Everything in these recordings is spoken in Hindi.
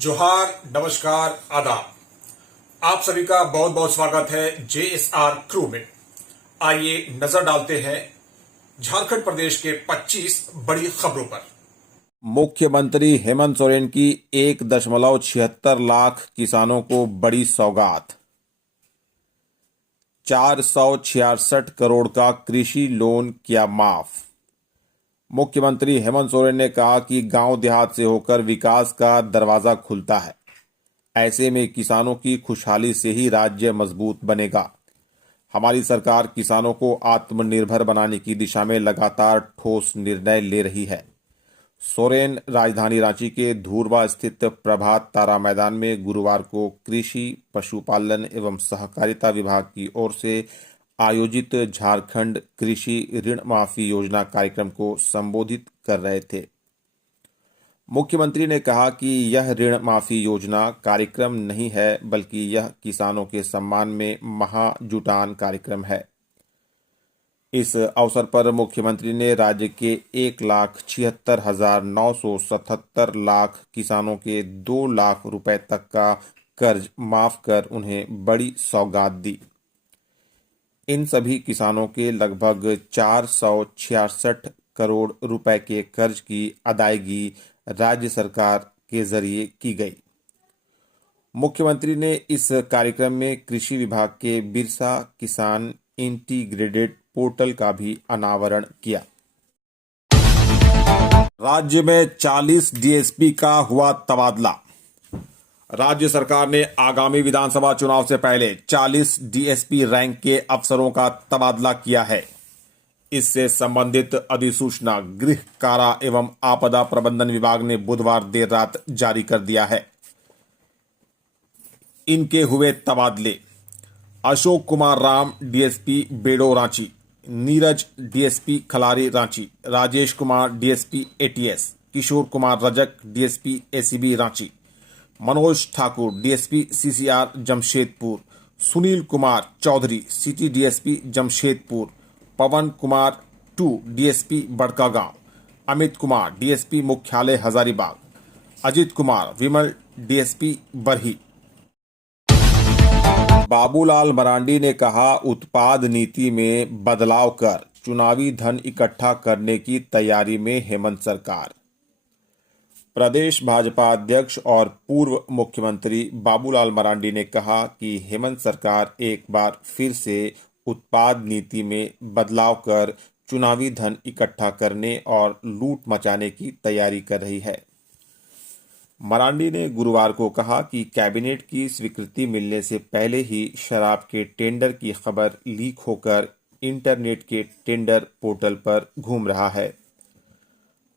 जोहार, नमस्कार, आदाब। आप सभी का बहुत बहुत स्वागत है जेएसआर क्रू में। आइए नजर डालते हैं झारखंड प्रदेश के 25 बड़ी खबरों पर। मुख्यमंत्री हेमंत सोरेन की 1.76 लाख किसानों को बड़ी सौगात। 466 करोड़ का कृषि लोन किया माफ। मुख्यमंत्री हेमंत सोरेन ने कहा कि गांव देहात से होकर विकास का दरवाजा खुलता है। ऐसे में किसानों की खुशहाली से ही राज्य मजबूत बनेगा। हमारी सरकार किसानों को आत्मनिर्भर बनाने की दिशा में लगातार ठोस निर्णय ले रही है। सोरेन राजधानी रांची के धूर्वा स्थित प्रभात तारा मैदान में गुरुवार को कृषि, पशुपालन एवं सहकारिता विभाग की ओर से आयोजित झारखंड कृषि ऋण माफी योजना कार्यक्रम को संबोधित कर रहे थे। मुख्यमंत्री ने कहा कि यह ऋण माफी योजना कार्यक्रम नहीं है, बल्कि यह किसानों के सम्मान में महाजुटान कार्यक्रम है। इस अवसर पर मुख्यमंत्री ने राज्य के 1,76,977 लाख किसानों के 2 लाख रुपए तक का कर्ज माफ कर उन्हें बड़ी सौगात दी। इन सभी किसानों के लगभग 466 करोड़ रुपए के कर्ज की अदायगी राज्य सरकार के जरिए की गई। मुख्यमंत्री ने इस कार्यक्रम में कृषि विभाग के बिरसा किसान इंटीग्रेटेड पोर्टल का भी अनावरण किया। राज्य में 40 डीएसपी का हुआ तबादला। राज्य सरकार ने आगामी विधानसभा चुनाव से पहले 40 डीएसपी रैंक के अफसरों का तबादला किया है। इससे संबंधित अधिसूचना गृह, कारा एवं आपदा प्रबंधन विभाग ने बुधवार देर रात जारी कर दिया है। इनके हुए तबादले: Ashok Kumar Ram DSP Bero Ranchi, Neeraj DSP Khalari Ranchi, Rajesh Kumar DSP ATS, Kishore Kumar Rajak DSP ACB Ranchi, Manoj Thakur DSP CCR Jamshedpur, Sunil Kumar Chaudhary city DSP Jamshedpur, Pawan Kumar 2 DSP Barkagaon, Amit Kumar DSP मुख्यालय हजारीबाग, अजित कुमार विमल डीएसपी बरही। बाबूलाल मरांडी ने कहा, उत्पाद नीति में बदलाव कर चुनावी धन इकट्ठा करने की तैयारी में हेमंत सरकार। प्रदेश भाजपा अध्यक्ष और पूर्व मुख्यमंत्री बाबूलाल मरांडी ने कहा कि हेमंत सरकार एक बार फिर से उत्पाद नीति में बदलाव कर चुनावी धन इकट्ठा करने और लूट मचाने की तैयारी कर रही है। मरांडी ने गुरुवार को कहा कि कैबिनेट की स्वीकृति मिलने से पहले ही शराब के टेंडर की खबर लीक होकर इंटरनेट के टेंडर पोर्टल पर घूम रहा है।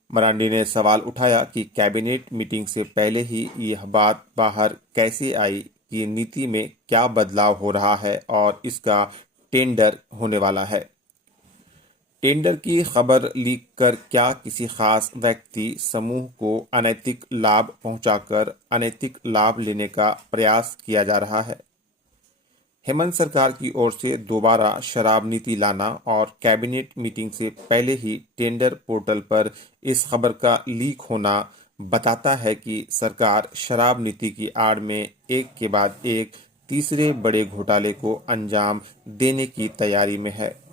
मरांडी ने सवाल उठाया कि कैबिनेट मीटिंग से पहले ही यह बात बाहर कैसे आई कि नीति में क्या बदलाव हो रहा है और इसका टेंडर होने वाला है। टेंडर की खबर लीक कर क्या किसी खास व्यक्ति समूह को अनैतिक लाभ पहुंचाकर अनैतिक लाभ लेने का प्रयास किया जा रहा है? हेमंत सरकार की ओर से दोबारा शराब नीति लाना और कैबिनेट मीटिंग से पहले ही टेंडर पोर्टल पर इस खबर का लीक होना बताता है कि सरकार शराब नीति की आड़ में एक के बाद एक तीसरे बड़े घोटाले को अंजाम देने की तैयारी में है।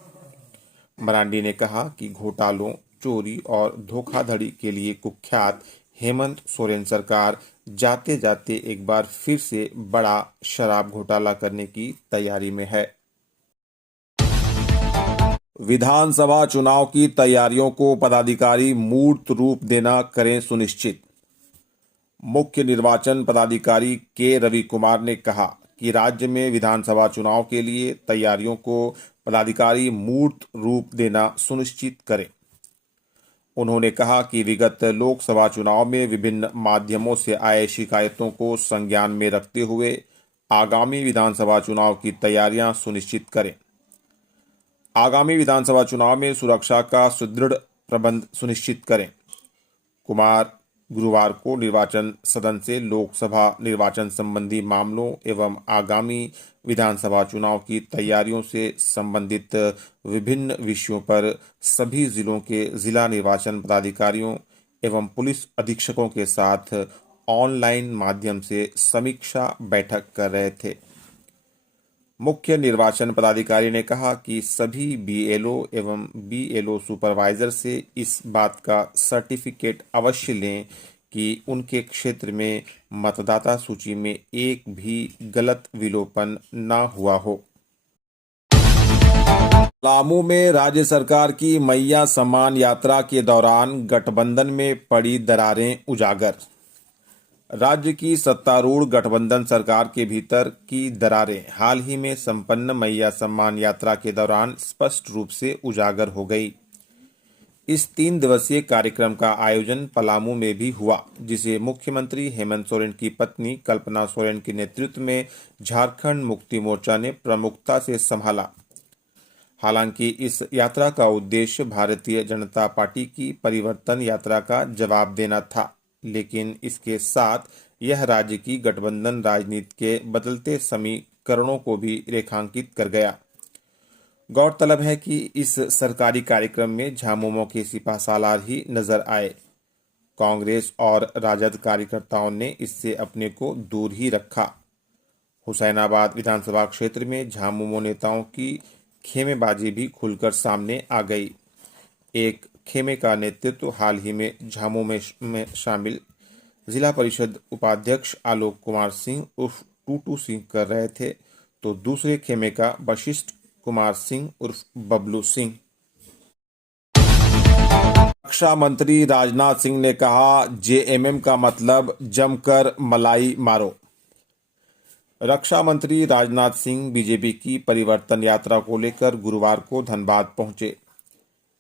मरांडी ने कहा कि घोटालों, चोरी और धोखाधड़ी के लिए कुख्यात हेमंत सोरेन सरकार जाते जाते एक बार फिर से बड़ा शराब घोटाला करने की तैयारी में है। विधानसभा चुनाव की तैयारियों को पदाधिकारी मूर्त रूप देना करें सुनिश्चित। मुख्य निर्वाचन पदाधिकारी के रवि कुमार ने कहा कि राज्य में विधानसभा चुनाव के लिए तैयारियों को पदाधिकारी मूर्त रूप देना सुनिश्चित करें। उन्होंने कहा कि विगत लोकसभा चुनाव में विभिन्न माध्यमों से आए शिकायतों को संज्ञान में रखते हुए आगामी विधानसभा चुनाव की तैयारियां सुनिश्चित करें। आगामी विधानसभा चुनाव में सुरक्षा का सुदृढ़ प्रबंध सुनिश्चित करें। कुमार गुरुवार को निर्वाचन सदन से लोकसभा निर्वाचन संबंधी मामलों एवं आगामी विधानसभा चुनाव की तैयारियों से संबंधित विभिन्न विषयों पर सभी जिलों के जिला निर्वाचन पदाधिकारियों एवं पुलिस अधीक्षकों के साथ ऑनलाइन माध्यम से समीक्षा बैठक कर रहे थे। मुख्य निर्वाचन पदाधिकारी ने कहा कि सभी बीएलओ एवं बीएलओ सुपरवाइजर से इस बात का सर्टिफिकेट अवश्य लें कि उनके क्षेत्र में मतदाता सूची में एक भी गलत विलोपन न हुआ हो। पलामू में राज्य सरकार की मैया सम्मान यात्रा के दौरान गठबंधन में पड़ी दरारें उजागर। राज्य की सत्तारूढ़ गठबंधन सरकार के भीतर की दरारें हाल ही में संपन्न मैया सम्मान यात्रा के दौरान स्पष्ट रूप से उजागर हो गई। इस 3 दिवसीय कार्यक्रम का आयोजन पलामू में भी हुआ, जिसे मुख्यमंत्री हेमंत सोरेन की पत्नी कल्पना सोरेन के नेतृत्व में झारखंड मुक्ति मोर्चा ने प्रमुखता से संभाला। हालांकि इस यात्रा का उद्देश्य भारतीय जनता पार्टी की परिवर्तन यात्रा का जवाब देना था, लेकिन इसके साथ यह राज्य की गठबंधन राजनीति के बदलते समीकरणों को भी रेखांकित कर गया। गौरतलब है कि इस सरकारी कार्यक्रम में झामुमो के सिपाहसालार ही नजर आए। कांग्रेस और राजद कार्यकर्ताओं ने इससे अपने को दूर ही रखा। हुसैनाबाद विधानसभा क्षेत्र में झामुमो नेताओं की खेमेबाजी भी खुलकर सामने आ गई। एक खेमे का नेतृत्व हाल ही में झामुमो में शामिल जिला परिषद उपाध्यक्ष आलोक कुमार सिंह उर्फ टूटू सिंह कर रहे थे, तो दूसरे खेमे का वशिष्ठ कुमार सिंह उर्फ बबलू सिंह। रक्षा मंत्री राजनाथ सिंह ने कहा, जेएमएम का मतलब जमकर मलाई मारो। रक्षा मंत्री राजनाथ सिंह बीजेपी की परिवर्तन यात्रा को लेकर गुरुवार को धनबाद पहुंचे।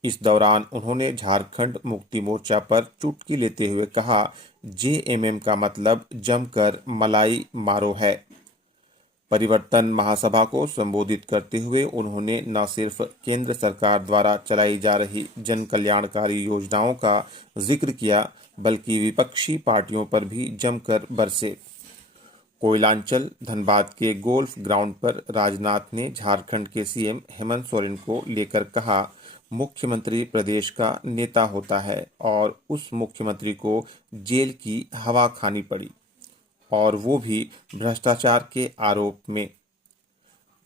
इस दौरान उन्होंने झारखंड मुक्ति मोर्चा पर चुटकी लेते हुए कहा, जेएमएम का मतलब जमकर मलाई मारो है। परिवर्तन महासभा को संबोधित करते हुए उन्होंने न सिर्फ केंद्र सरकार द्वारा चलाई जा रही जन कल्याणकारी योजनाओं का जिक्र किया, बल्कि विपक्षी पार्टियों पर भी जमकर बरसे। कोयलांचल धनबाद के गोल्फ ग्राउंड पर राजनाथ ने झारखंड के सीएम हेमंत सोरेन को लेकर कहा, मुख्यमंत्री प्रदेश का नेता होता है और उस मुख्यमंत्री को जेल की हवा खानी पड़ी, और वो भी भ्रष्टाचार के आरोप में।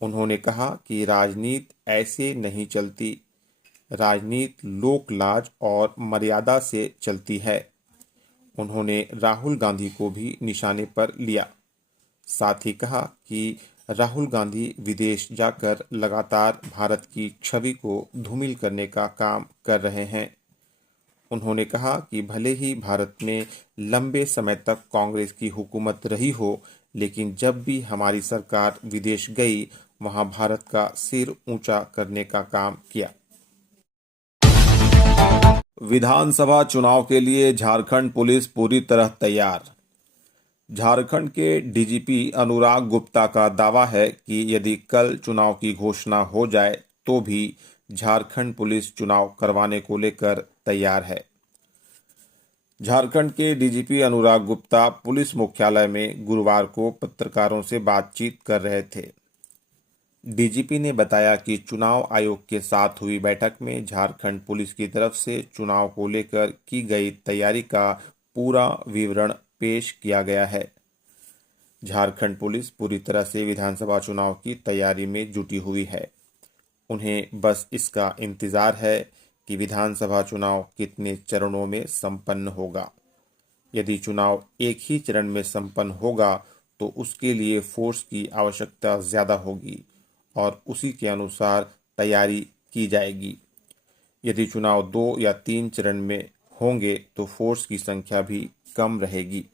उन्होंने कहा कि राजनीति ऐसे नहीं चलती, राजनीति लोक लाज और मर्यादा से चलती है। उन्होंने राहुल गांधी को भी निशाने पर लिया। साथ ही कहा कि राहुल गांधी विदेश जाकर लगातार भारत की छवि को धूमिल करने का काम कर रहे हैं। उन्होंने कहा कि भले ही भारत में लंबे समय तक कांग्रेस की हुकूमत रही हो, लेकिन जब भी हमारी सरकार विदेश गई, वहां भारत का सिर ऊंचा करने का काम किया। विधानसभा चुनाव के लिए झारखंड पुलिस पूरी तरह तैयार। झारखंड के डीजीपी अनुराग गुप्ता का दावा है कि यदि कल चुनाव की घोषणा हो जाए तो भी झारखंड पुलिस चुनाव करवाने को लेकर तैयार है। झारखंड के डीजीपी अनुराग गुप्ता पुलिस मुख्यालय में गुरुवार को पत्रकारों से बातचीत कर रहे थे। डीजीपी ने बताया कि चुनाव आयोग के साथ हुई बैठक में झारखंड पुलिस की तरफ से चुनाव को लेकर की गई तैयारी का पूरा विवरण पेश किया गया है। झारखंड पुलिस पूरी तरह से विधानसभा चुनाव की तैयारी में जुटी हुई है। उन्हें बस इसका इंतजार है कि विधानसभा चुनाव कितने चरणों में संपन्न होगा। यदि चुनाव एक ही चरण में संपन्न होगा तो उसके लिए फोर्स की आवश्यकता ज़्यादा होगी और उसी के अनुसार तैयारी की जाएगी। यदि चुनाव 2 या 3 चरण में होंगे तो फोर्स की संख्या भी कम रहेगी।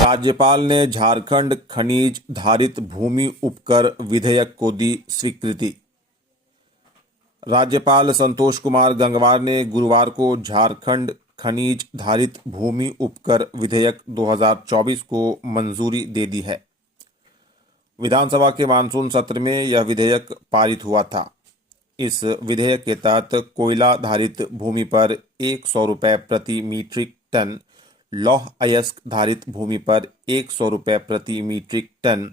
राज्यपाल ने झारखंड खनिज धारित भूमि उपकर विधेयक को दी स्वीकृति। राज्यपाल संतोष कुमार गंगवार ने गुरुवार को झारखंड खनिज धारित भूमि उपकर विधेयक 2024 को मंजूरी दे दी है। विधानसभा के मानसून सत्र में यह विधेयक पारित हुआ था। इस विधेयक के तहत कोयला धारित भूमि पर 100 रुपये प्रति मीट्रिक टन, लौह अयस्क धारित भूमि पर 100 रुपये प्रति मीट्रिक टन,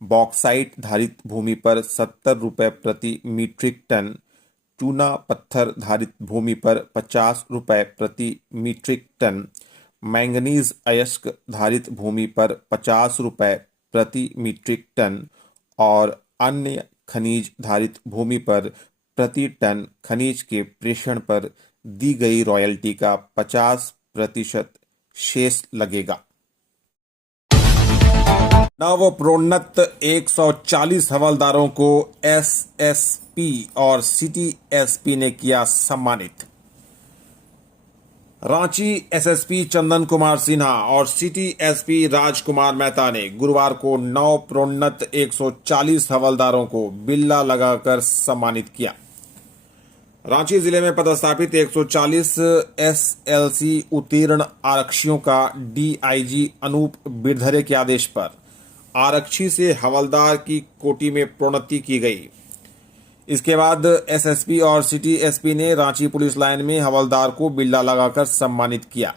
बॉक्साइट धारित भूमि पर 70 रुपये प्रति मीट्रिक टन, चूना पत्थर धारित भूमि पर 50 रुपये प्रति मीट्रिक टन, मैंगनीज अयस्क धारित भूमि पर 50 रुपये प्रति मीट्रिक टन और अन्य खनिज धारित भूमि पर प्रति टन खनिज के प्रेषण पर दी गई रॉयल्टी का 50% शेष लगेगा। नवप्रोन्नत 140 हवलदारों को एसएसपी और सिटी एसपी ने किया सम्मानित। रांची एसएसपी चंदन कुमार सिन्हा और सिटी एसपी राजकुमार मेहता ने गुरुवार को नवप्रोन्नत 140 हवलदारों को बिल्ला लगाकर सम्मानित किया। रांची जिले में पदस्थापित 140 एसएलसी उत्तीर्ण आरक्षियों का डीआईजी अनूप बिरधरे के आदेश पर आरक्षी से हवलदार की कोटि में प्रोन्नति की गई। इसके बाद एसएसपी और सिटी एसपी ने रांची पुलिस लाइन में हवलदार को बिल्ला लगाकर सम्मानित किया।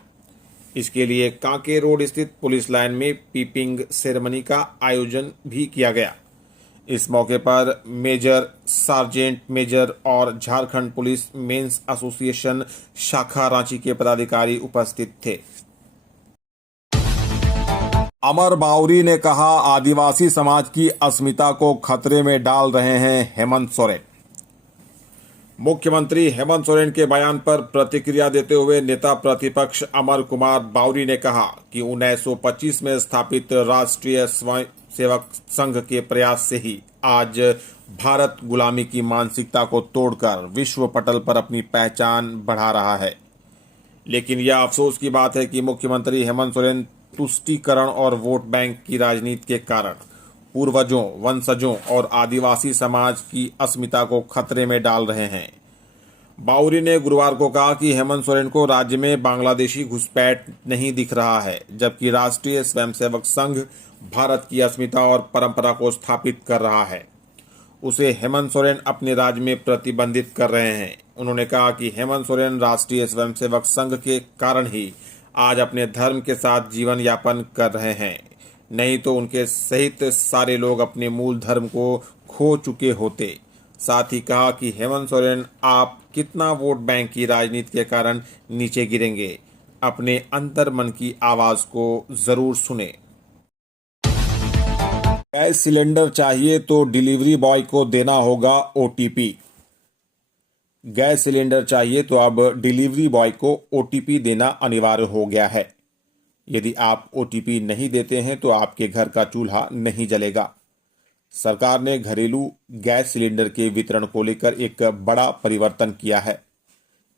इसके लिए कांके रोड स्थित पुलिस लाइन में पीपिंग सेरेमनी का आयोजन भी किया गया। इस मौके पर मेजर, सार्जेंट मेजर और झारखंड पुलिस मेंस एसोसिएशन शाखा रांची के पदाधिकारी उपस्थित थे। अमर बाउरी ने कहा, आदिवासी समाज की अस्मिता को खतरे में डाल रहे हैं हेमंत सोरेन। मुख्यमंत्री हेमंत सोरेन के बयान पर प्रतिक्रिया देते हुए नेता प्रतिपक्ष अमर कुमार बाउरी ने कहा कि 1925 में स्थापित राष्ट्रीय स्वयं सेवक संघ के प्रयास से ही आज भारत गुलामी की मानसिकता को तोड़कर विश्व पटल पर अपनी पहचान बढ़ा रहा है। लेकिन यह अफसोस की बात है कि मुख्यमंत्री हेमंत सोरेन तुष्टीकरण और वोट बैंक की राजनीति के कारण पूर्वजों, वंशजों और आदिवासी समाज की अस्मिता को खतरे में डाल रहे हैं। बाउरी ने गुरुवार को कहा कि हेमंत सोरेन को राज्य में बांग्लादेशी घुसपैठ नहीं दिख रहा है, जबकि राष्ट्रीय स्वयंसेवक संघ भारत की अस्मिता और परंपरा को स्थापित कर रहा है। उसे हेमंत सोरेन अपने राज्य में प्रतिबंधित कर रहे हैं। उन्होंने कहा कि हेमंत सोरेन राष्ट्रीय स्वयंसेवक संघ के कारण ही आज अपने धर्म के साथ जीवन यापन कर रहे हैं, नहीं तो उनके सहित सारे लोग अपने मूल धर्म को खो चुके होते। साथ ही कहा कि हेमंत सोरेन, आप कितना वोट बैंक की राजनीति के कारण नीचे गिरेंगे, अपने अंतर मन की आवाज को जरूर सुने। गैस सिलेंडर चाहिए तो डिलीवरी बॉय को देना होगा ओटीपी। गैस सिलेंडर चाहिए तो अब डिलीवरी बॉय को ओटीपी देना अनिवार्य हो गया है। यदि आप ओटीपी नहीं देते हैं तो आपके घर का चूल्हा नहीं जलेगा। सरकार ने घरेलू गैस सिलेंडर के वितरण को लेकर एक बड़ा परिवर्तन किया है।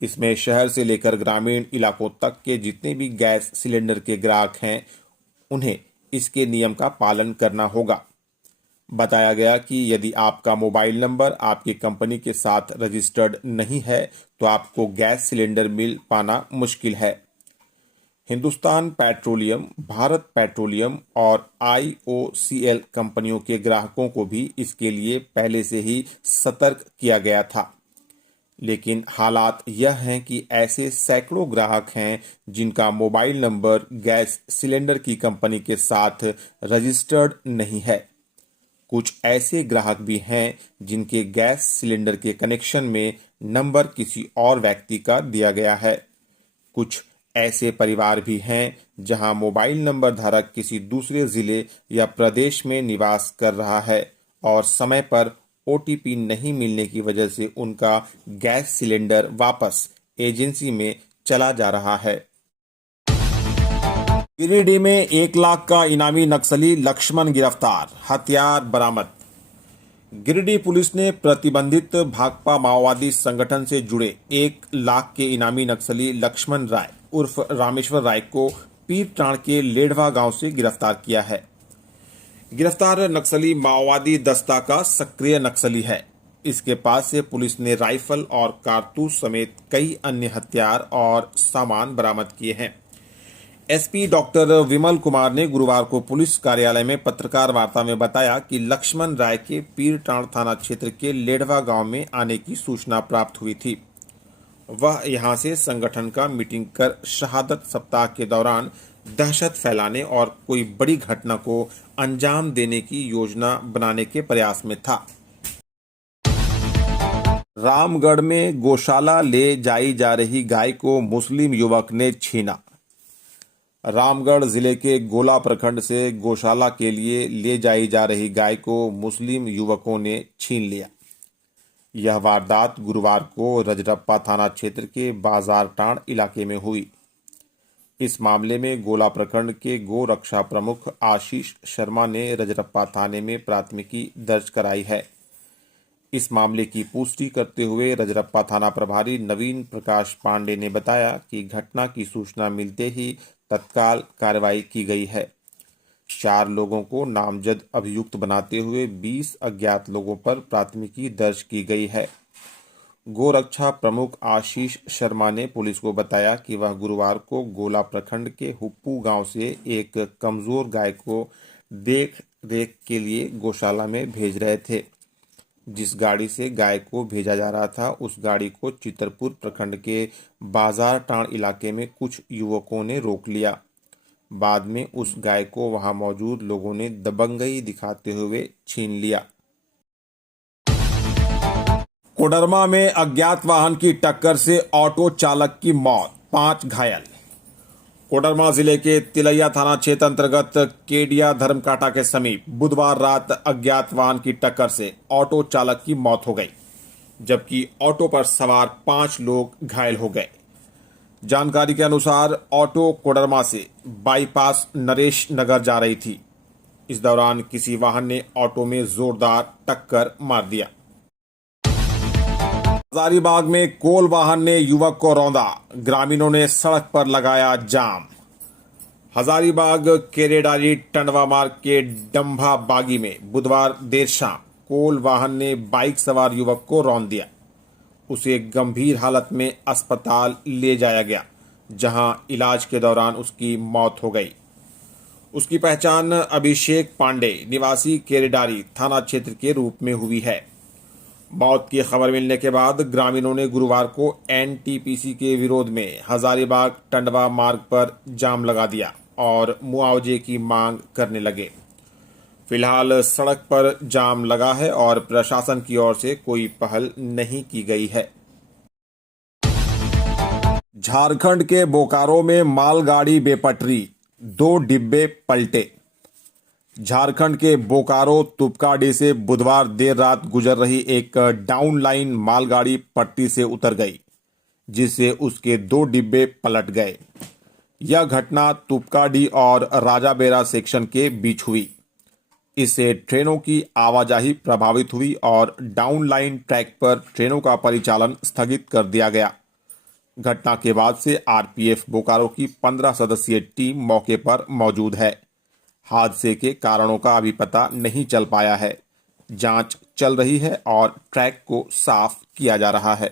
इसमें शहर से लेकर ग्रामीण इलाकों तक के जितने भी गैस सिलेंडर के ग्राहक हैं, उन्हें इसके नियम का पालन करना होगा। बताया गया कि यदि आपका मोबाइल नंबर आपकी कंपनी के साथ रजिस्टर्ड नहीं है तो आपको गैस सिलेंडर मिल पाना मुश्किल है। हिंदुस्तान पेट्रोलियम, भारत पेट्रोलियम और आईओसीएल कंपनियों के ग्राहकों को भी इसके लिए पहले से ही सतर्क किया गया था। लेकिन हालात यह हैं कि ऐसे सैकड़ों ग्राहक हैं जिनका मोबाइल नंबर गैस सिलेंडर की कंपनी के साथ रजिस्टर्ड नहीं है। कुछ ऐसे ग्राहक भी हैं जिनके गैस सिलेंडर के कनेक्शन में नंबर किसी और व्यक्ति का दिया गया है। कुछ ऐसे परिवार भी हैं जहां मोबाइल नंबर धारक किसी दूसरे जिले या प्रदेश में निवास कर रहा है और समय पर ओटीपी नहीं मिलने की वजह से उनका गैस सिलेंडर वापस एजेंसी में चला जा रहा है। गिरिडीह में 1 लाख का इनामी नक्सली लक्ष्मण गिरफ्तार, हथियार बरामद। गिरिडीह पुलिस ने प्रतिबंधित भाकपा माओवादी संगठन से जुड़े 1 लाख के इनामी नक्सली लक्ष्मण राय उर्फ रामेश्वर राय को पीरटांड के लेढ़वा गांव से गिरफ्तार किया है। गिरफ्तार नक्सली माओवादी दस्ता का सक्रिय नक्सली है। इसके पास से पुलिस ने राइफल और कारतूस समेत कई अन्य हथियार और सामान बरामद किए हैं। एसपी डॉक्टर विमल कुमार ने गुरुवार को पुलिस कार्यालय में पत्रकार वार्ता में बताया कि लक्ष्मण राय के पीरटांड थाना क्षेत्र के लेढ़वा गांव में आने की सूचना प्राप्त हुई थी। वह यहां से संगठन का मीटिंग कर शहादत सप्ताह के दौरान दहशत फैलाने और कोई बड़ी घटना को अंजाम देने की योजना बनाने के प्रयास में था। रामगढ़ में गौशाला ले जाई जा रही गाय को मुस्लिम युवक ने छीना। रामगढ़ जिले के गोला प्रखंड से गौशाला के लिए ले जाई जा रही गाय को मुस्लिम युवकों ने छीन लिया। यह वारदात गुरुवार को रजरप्पा थाना क्षेत्र के बाजारटांड़ इलाके में हुई। इस मामले में गोला प्रखंड के गो रक्षा प्रमुख आशीष शर्मा ने रजरप्पा थाने में प्राथमिकी दर्ज कराई है। इस मामले की पुष्टि करते हुए रजरप्पा थाना प्रभारी नवीन प्रकाश पांडे ने बताया कि घटना की सूचना मिलते ही तत्काल कार्रवाई की गई है। 4 लोगों को नामजद अभियुक्त बनाते हुए 20 अज्ञात लोगों पर प्राथमिकी दर्ज की गई है। गोरक्षा प्रमुख आशीष शर्मा ने पुलिस को बताया कि वह गुरुवार को गोला प्रखंड के हुप्पू गांव से एक कमजोर गाय को देख रेख के लिए गौशाला में भेज रहे थे। जिस गाड़ी से गाय को भेजा जा रहा था उस गाड़ी को चितरपुर प्रखंड के बाजारटांड़ इलाके में कुछ युवकों ने रोक लिया। बाद में उस गाय को वहां मौजूद लोगों ने दबंगई दिखाते हुए छीन लिया। कोडरमा में अज्ञात वाहन की टक्कर से ऑटो चालक की मौत, 5 घायल। कोडरमा जिले के तिलैया थाना क्षेत्र अंतर्गत केडिया धर्मकांटा के समीप बुधवार रात अज्ञात वाहन की टक्कर से ऑटो चालक की मौत हो गई, जबकि ऑटो पर सवार 5 लोग घायल हो गए। जानकारी के अनुसार ऑटो कोडरमा से बाईपास नरेश नगर जा रही थी। इस दौरान किसी वाहन ने ऑटो में जोरदार टक्कर मार दिया। हजारीबाग में कोल वाहन ने युवक को रौंदा, ग्रामीणों ने सड़क पर लगाया जाम। हजारीबाग केरेडारी टंडवा मार्ग के डंभा बागी में बुधवार देर शाम कोल वाहन ने बाइक सवार युवक को रौंद दिया। उसे गंभीर हालत में अस्पताल ले जाया गया, जहां इलाज के दौरान उसकी मौत हो गई। उसकी पहचान अभिषेक पांडे निवासी केरेडारी थाना क्षेत्र के रूप में हुई है। मौत की खबर मिलने के बाद ग्रामीणों ने गुरुवार को एनटीपीसी के विरोध में हजारीबाग टंडवा मार्ग पर जाम लगा दिया और मुआवजे की मांग करने लगे। फिलहाल सड़क पर जाम लगा है और प्रशासन की ओर से कोई पहल नहीं की गई है। झारखंड के बोकारो में मालगाड़ी बेपटरी, 2 डिब्बे पलटे। झारखंड के बोकारो तुपकाडी से बुधवार देर रात गुजर रही एक डाउन लाइन मालगाड़ी पटरी से उतर गई, जिससे उसके 2 डिब्बे पलट गए। यह घटना तुपकाडी और राजाबेरा सेक्शन के बीच हुई। इससे ट्रेनों की आवाजाही प्रभावित हुई और डाउन लाइन ट्रैक पर ट्रेनों का परिचालन स्थगित कर दिया गया। घटना के बाद से आरपीएफ बोकारो की 15 सदस्यीय टीम मौके पर मौजूद है। हादसे के कारणों का अभी पता नहीं चल पाया है। जांच चल रही है और ट्रैक को साफ किया जा रहा है।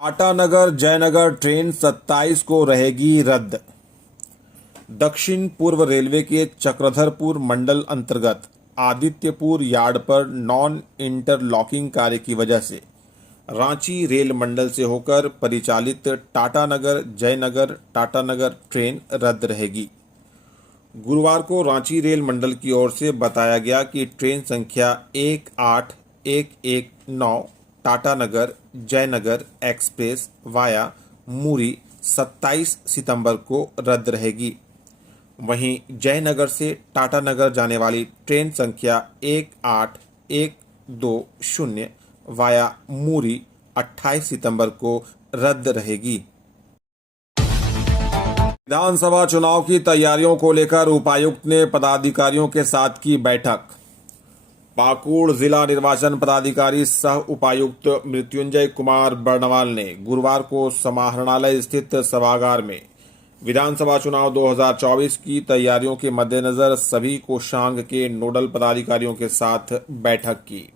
टाटानगर जयनगर ट्रेन 27 को रहेगी रद्द। दक्षिण पूर्व रेलवे के चक्रधरपुर मंडल अंतर्गत आदित्यपुर यार्ड पर नॉन इंटरलॉकिंग कार्य की वजह से रांची रेल मंडल से होकर परिचालित टाटानगर जयनगर टाटानगर ट्रेन रद्द रहेगी। गुरुवार को रांची रेल मंडल की ओर से बताया गया कि ट्रेन संख्या 18119 टाटानगर जयनगर एक्सप्रेस वाया मुरी 27 सितंबर को रद्द रहेगी। वहीं जयनगर से टाटानगर जाने वाली ट्रेन संख्या 18120 वाया मुरी 28 सितंबर को रद्द रहेगी। विधानसभा चुनाव की तैयारियों को लेकर उपायुक्त ने पदाधिकारियों के साथ की बैठक। पाकुड़ जिला निर्वाचन पदाधिकारी सह उपायुक्त मृत्युंजय कुमार बर्णवाल ने गुरुवार को समाहरणालय स्थित सभागार में विधानसभा चुनाव 2024 की तैयारियों के मद्देनजर सभी कोषांग के नोडल पदाधिकारियों के साथ बैठक की।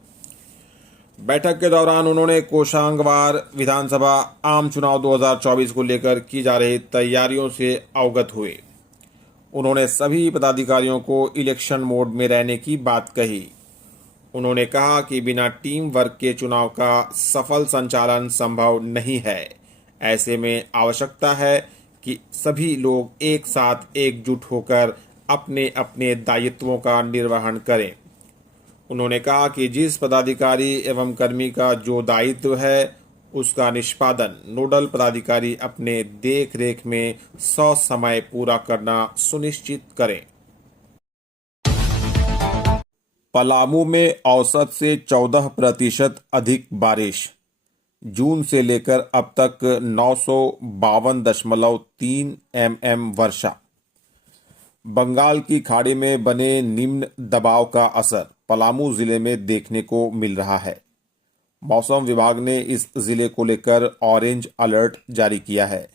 बैठक के दौरान उन्होंने कोषांगवार विधानसभा आम चुनाव 2024 को लेकर की जा रही तैयारियों से अवगत हुए। उन्होंने सभी पदाधिकारियों को इलेक्शन मोड में रहने की बात कही। उन्होंने कहा कि बिना टीम वर्क के चुनाव का सफल संचालन संभव नहीं है। ऐसे में आवश्यकता है कि सभी लोग एक साथ एकजुट होकर अपने अपने दायित्वों का निर्वहन करें। उन्होंने कहा कि जिस पदाधिकारी एवं कर्मी का जो दायित्व है उसका निष्पादन नोडल पदाधिकारी अपने देख रेख में ससमय पूरा करना सुनिश्चित करें। पलामू में औसत से 14% अधिक बारिश। जून से लेकर अब तक 952.3 mm वर्षा। बंगाल की खाड़ी में बने निम्न दबाव का असर पलामू जिले में देखने को मिल रहा है। मौसम विभाग ने इस जिले को लेकर ऑरेंज अलर्ट जारी किया है।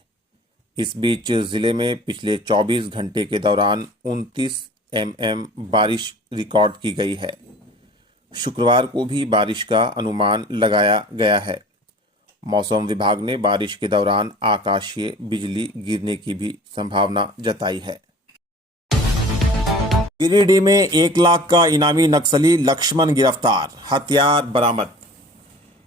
इस बीच जिले में पिछले 24 घंटे के दौरान 29 mm बारिश रिकॉर्ड की गई है। शुक्रवार को भी बारिश का अनुमान लगाया गया है। मौसम विभाग ने बारिश के दौरान आकाशीय बिजली गिरने की भी संभावना जताई है। गिरिडीह में 1 लाख का इनामी नक्सली लक्ष्मण गिरफ्तार, हथियार बरामद।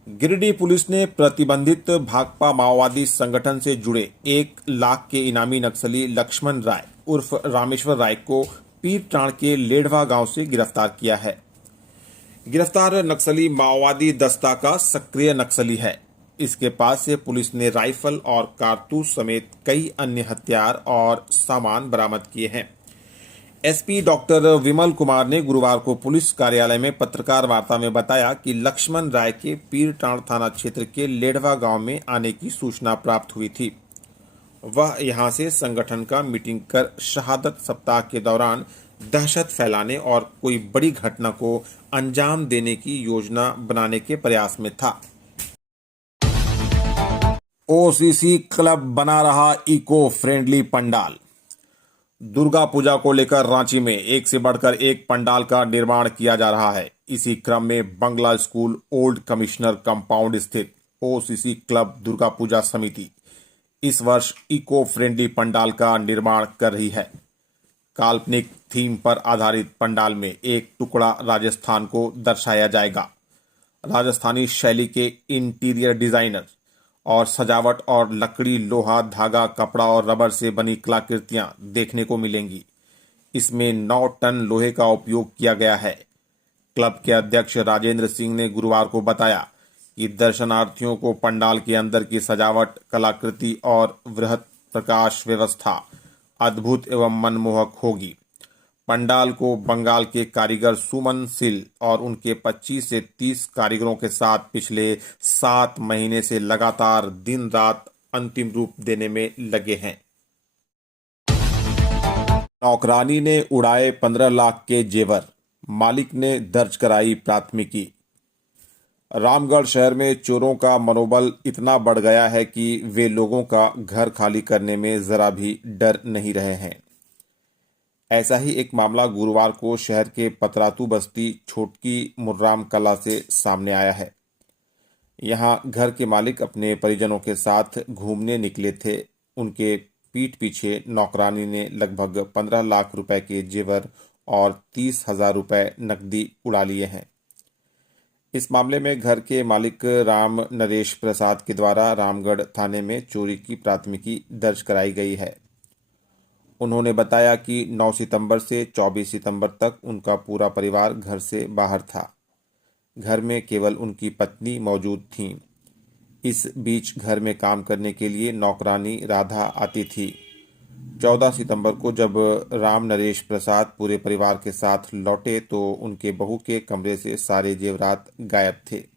गिरिडीह पुलिस ने प्रतिबंधित भाकपा माओवादी संगठन से जुड़े 1 लाख के इनामी नक्सली लक्ष्मण राय उर्फ रामेश्वर राय को पीरटांड़ के लेढ़वा गांव से गिरफ्तार किया है। गिरफ्तार नक्सली माओवादी दस्ता का सक्रिय नक्सली है। इसके पास से पुलिस ने राइफल और कारतूस समेत कई अन्य हथियार और सामान बरामद किए हैं। एसपी डॉक्टर विमल कुमार ने गुरुवार को पुलिस कार्यालय में पत्रकार वार्ता में बताया कि लक्ष्मण राय के पीरटांड़ थाना क्षेत्र के लेढ़वा गांव में आने की सूचना प्राप्त हुई थी। वह यहां से संगठन का मीटिंग कर शहादत सप्ताह के दौरान दहशत फैलाने और कोई बड़ी घटना को अंजाम देने की योजना बनाने के प्रयास में था। ओसीसी क्लब बना रहा इको फ्रेंडली पंडाल। दुर्गा पूजा को लेकर रांची में एक से बढ़कर एक पंडाल का निर्माण किया जा रहा है। इसी क्रम में बंगला स्कूल ओल्ड कमिश्नर कंपाउंड स्थित ओसीसी क्लब दुर्गा पूजा समिति इस वर्ष इको फ्रेंडली पंडाल का निर्माण कर रही है। काल्पनिक थीम पर आधारित पंडाल में एक टुकड़ा राजस्थान को दर्शाया जाएगा। राजस्थानी शैली के इंटीरियर डिजाइनर और सजावट और लकड़ी, लोहा, धागा, कपड़ा और रबर से बनी कलाकृतियां देखने को मिलेंगी। इसमें 9 टन लोहे का उपयोग किया गया है। क्लब के अध्यक्ष राजेंद्र सिंह ने गुरुवार को बताया कि दर्शनार्थियों को पंडाल के अंदर की सजावट, कलाकृति और वृहत प्रकाश व्यवस्था अद्भुत एवं मनमोहक होगी। पंडाल को बंगाल के कारीगर सुमन सिल और उनके 25 से 30 कारीगरों के साथ पिछले 7 महीने से लगातार दिन रात अंतिम रूप देने में लगे हैं। नौकरानी ने उड़ाए 15 लाख के जेवर, मालिक ने दर्ज कराई प्राथमिकी। रामगढ़ शहर में चोरों का मनोबल इतना बढ़ गया है कि वे लोगों का घर खाली करने में जरा भी डर नहीं रहे हैं। ऐसा ही एक मामला गुरुवार को शहर के पतरातू बस्ती छोटकी मुर्राम कला से सामने आया है। यहां घर के मालिक अपने परिजनों के साथ घूमने निकले थे। उनके पीठ पीछे नौकरानी ने लगभग 15 लाख रुपए के जेवर और 30,000 रुपए नकदी उड़ा लिए हैं। इस मामले में घर के मालिक राम नरेश प्रसाद के द्वारा रामगढ़ थाने में चोरी की प्राथमिकी दर्ज कराई गई है। उन्होंने बताया कि 9 सितंबर से 24 सितंबर तक उनका पूरा परिवार घर से बाहर था। घर में केवल उनकी पत्नी मौजूद थीं। इस बीच घर में काम करने के लिए नौकरानी राधा आती थी। 14 सितंबर को जब राम नरेश प्रसाद पूरे परिवार के साथ लौटे तो उनके बहू के कमरे से सारे जेवरात गायब थे।